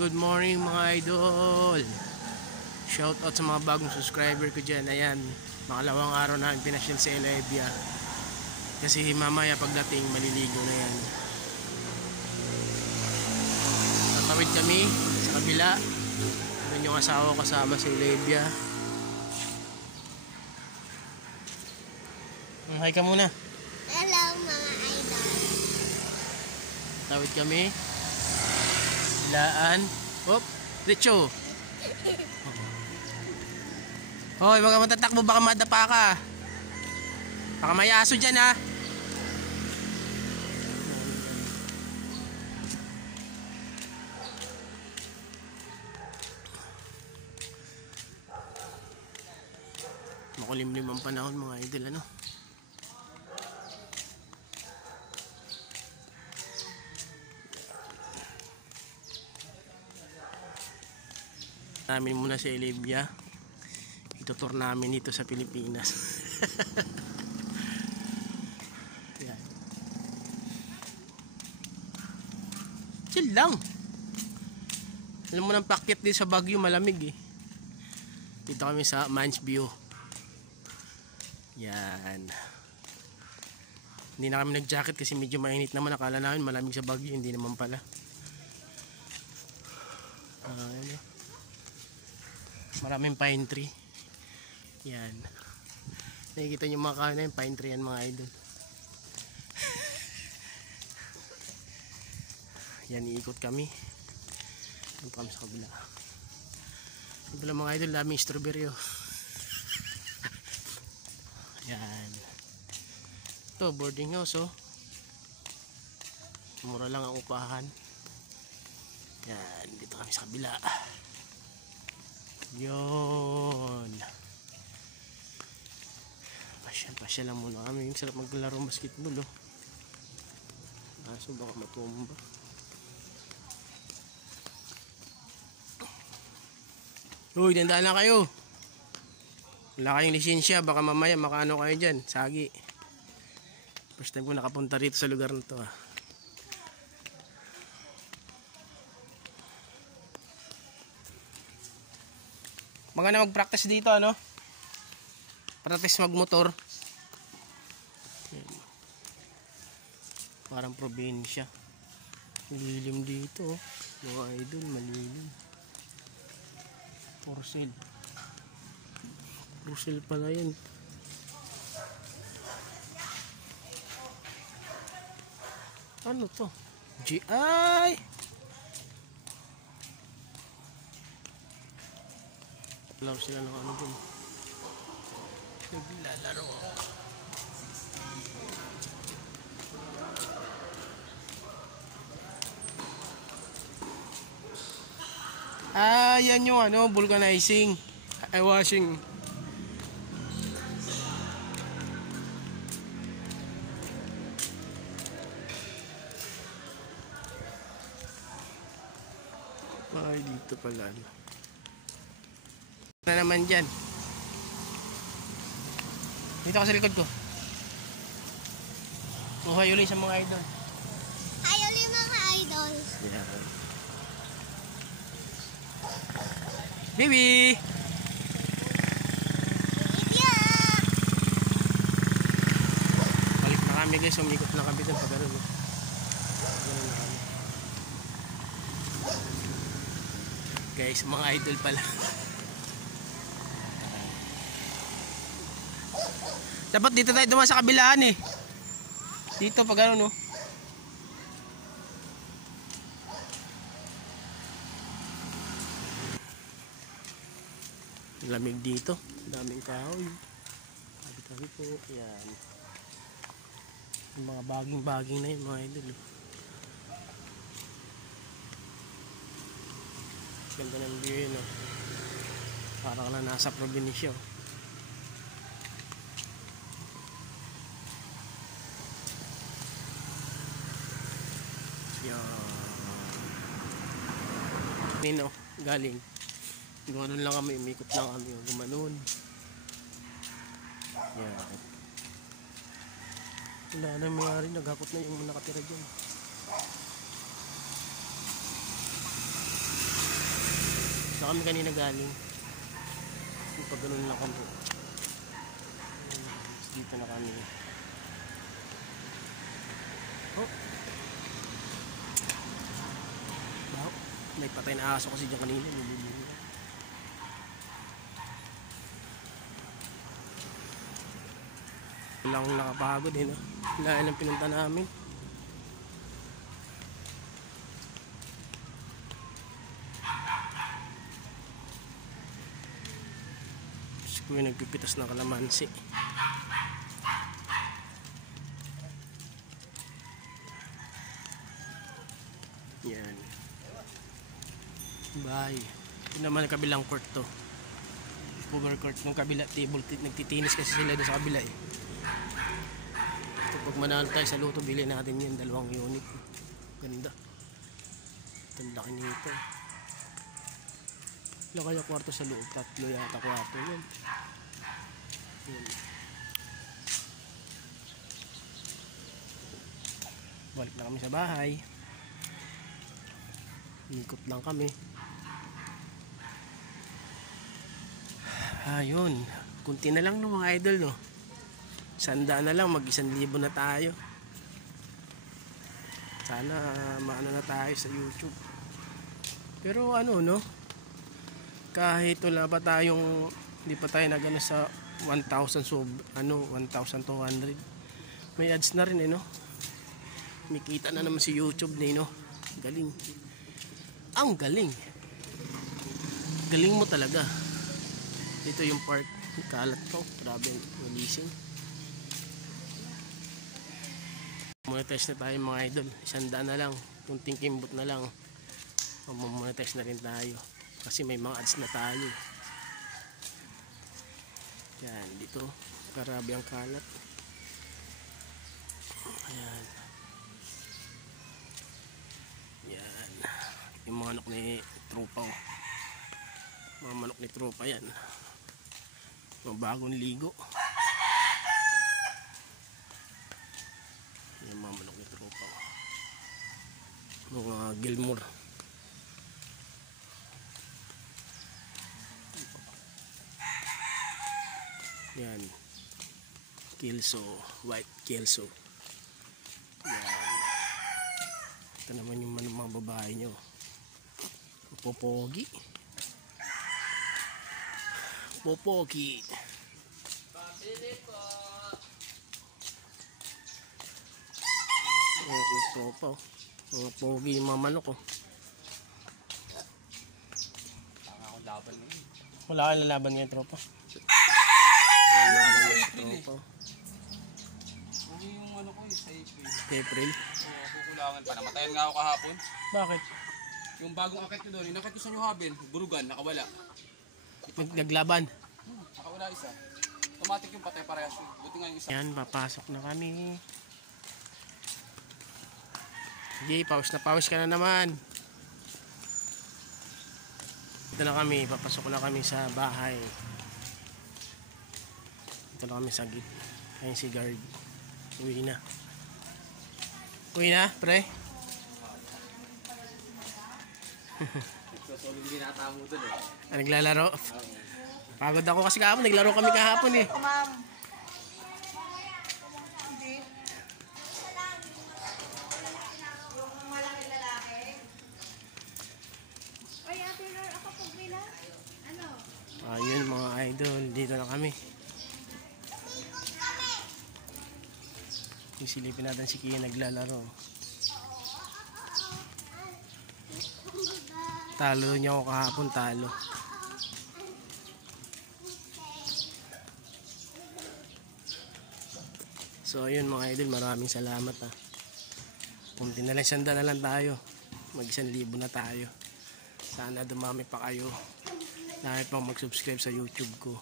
Good morning mga idol. Shout out sa mga bagong subscriber ko dyan. Ayan, makalawang araw na pinasyal sa Elevia. Kasi mamaya pagdating maliligo na yan. Tatawid kami sa kabila. Doon yung asawa kasama sa Elevia. Hi ka muna. Hello mga idol. Tawid kami. Laan. Hop, Richo. Hoy, baka matatakbo, baka madapa ka. Baka may aso dyan ha. Makulimlim ang panahon mga idol, ano? Namin muna sa Elevia. Itutur namin dito sa Pilipinas. Yan. Chill lang. Alam mo ng packet din sa Baguio, malamig eh. Dito kami sa Mines View. Yan. Hindi na kami nag-jacket kasi medyo mainit naman. Akala namin malamig sa Baguio, hindi naman pala. Ano? Maraming pine tree. Yan. Nakikita nyo mga kahoy na yung pine tree yan mga idol. Yan, iikot kami. Punta kami sa kabila. Ito lang mga idol, daming strawberry oh. Yan. Ito, boarding house oh. Mura lang ang upahan. Yan, dito kami sa kabila. Yun. Pasyal lang muna kami. Yung sarap maglaro basketball oh. Kaso baka matumba. Uy, dandaan lang kayo. Wala kayong lisensya. Baka mamaya makaano kayo dyan. Sagi. First time ko nakapunta rito sa lugar na to ah. Maganda mag-practice dito, ano? Practice magmotor. Parang probinsya. Malilim dito, oh. Mga idol, malilim. Porcel. Porcel pala yun. Ano to? GI! Laro sila ng ano dun. Naglalaro. Ah, yan yung ano, vulcanizing. Ay, washing. Ay, dito pala. Na naman dyan. Dito ka sa likod ko. Buhay uli sa mga idol. Hi uli mga idol. Yeah. Baby! Yeah. Balik na kami guys. Umikot na kami dun pag gano'n. Gano'n na kami. Guys, mga idol pala. Dapat dito tayo dumaan sa kabilaan eh. Dito pag ano no. Lamig dito. Daming kahoy. Tabi-tabi po. Yan. Yung mga baging-baging na yun mga idol. Ganda ng view yun oh. Parang na nasa probinsya oh. Nino, galing. Gumanon lang kami, umikot lang kami, gumanon. Yan. Wala na mayari, naghakot na yung nakatira dyan. kami kanina galing. Pag ganun lang kami. Dito na kami. Oh. Wow. May patay na aso kasi dyan kanina. Walang nakapagod eh, no? Lahat ng pinunta namin. Gusto ko yung nagpipitas ng kalamansi. Yan. Bye. Ito naman ang kabilang court to. Cover court ng kabila. Table. Nagtitinis kasi sila doon sa kabila eh. So, pag manalo tayo sa luto, bilhin natin yan. 2 unit. Ganda. Ang laki nito. Wala kaya kwarto sa loob. 3 yata kwarto yun. Yan. Balik na kami sa bahay. Ikot lang kami. Ayun. Kunti na lang no mga idol no. 100 na lang. Mag 1,000 na tayo. Sana maano na tayo sa YouTube. Pero ano no. Kahit wala pa tayong hindi pa tayo nagano sa 1,000 so ano 1,200. May ads na rin eh no. May kita na naman si YouTube ni no. Galing. Ang galing. Galing mo talaga. Dito yung part kalat ko. Grabe malising. Monetize na tayo mga idol. 100 na lang. Kunting kimbot na lang. Monetize na rin tayo. Kasi may mga ads na tayo. Yan. Dito. Grabe ang kalat. Ayan. Yan. Yung mga manok ni tropa oh. Mga manok ni tropa yan. Mga bagong ligo. Yung mga manok ni tropa oh. Mga Gilmore. Yan. Kelso. White Kelso. Yan. Ito naman yung mga babae nyo. Popogi. Popogi. Pabili po. Ito pa. Mga pogi yung mga manok. Tanga akong laban mo yun. Wala kang lalaban ngayon, tropa. Wala kang lalaban tropa. Ano yung ano ko sa April? April? Oo, kukulangan pa. Namatayan nga ako kahapon. Bakit? Yung bagong akit ko doon, inakit ko sa New Haven, burugan, nakawala. Naglaban. Nakawala isa. Automatic yung patay parehas yun. Buti nga yung isa. Yan, papasok na kami. Sige, pawis na pawis ka na naman. Ito na kami, papasok na kami sa bahay. Ito na kami sa gate. Ayun si guard. Uwi na. Uwi na, pre? Solid din natamo doon eh. Naglalaro? Pagod ako kasi kahapon. Naglaro kami kahapon eh. Ayun mga idol. Dito na kami. Isilipin natin si Kia naglalaro. Talo niya ako kahapon, talo. So ayun mga idol, maraming salamat ha. Kunti na lang, 100 na lang tayo. Mag 1,000 na tayo. Sana dumami pa kayo. Dahil pang mag-subscribe sa YouTube ko.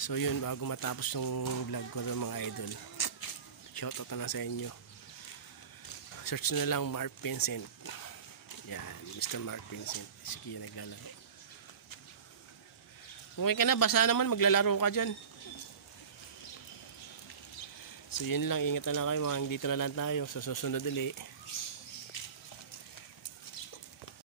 So yun, bago matapos yung vlog ko mga idol, shoutout na lang sa inyo. Search na lang Mark Vincent. Yan, Mr. Mark Vincent. Sige, naglalaro. Kung ka na, basa naman, maglalaro ka dyan. So yun lang, ingat na lang kayo mga, dito na lang tayo sa susunod ulit.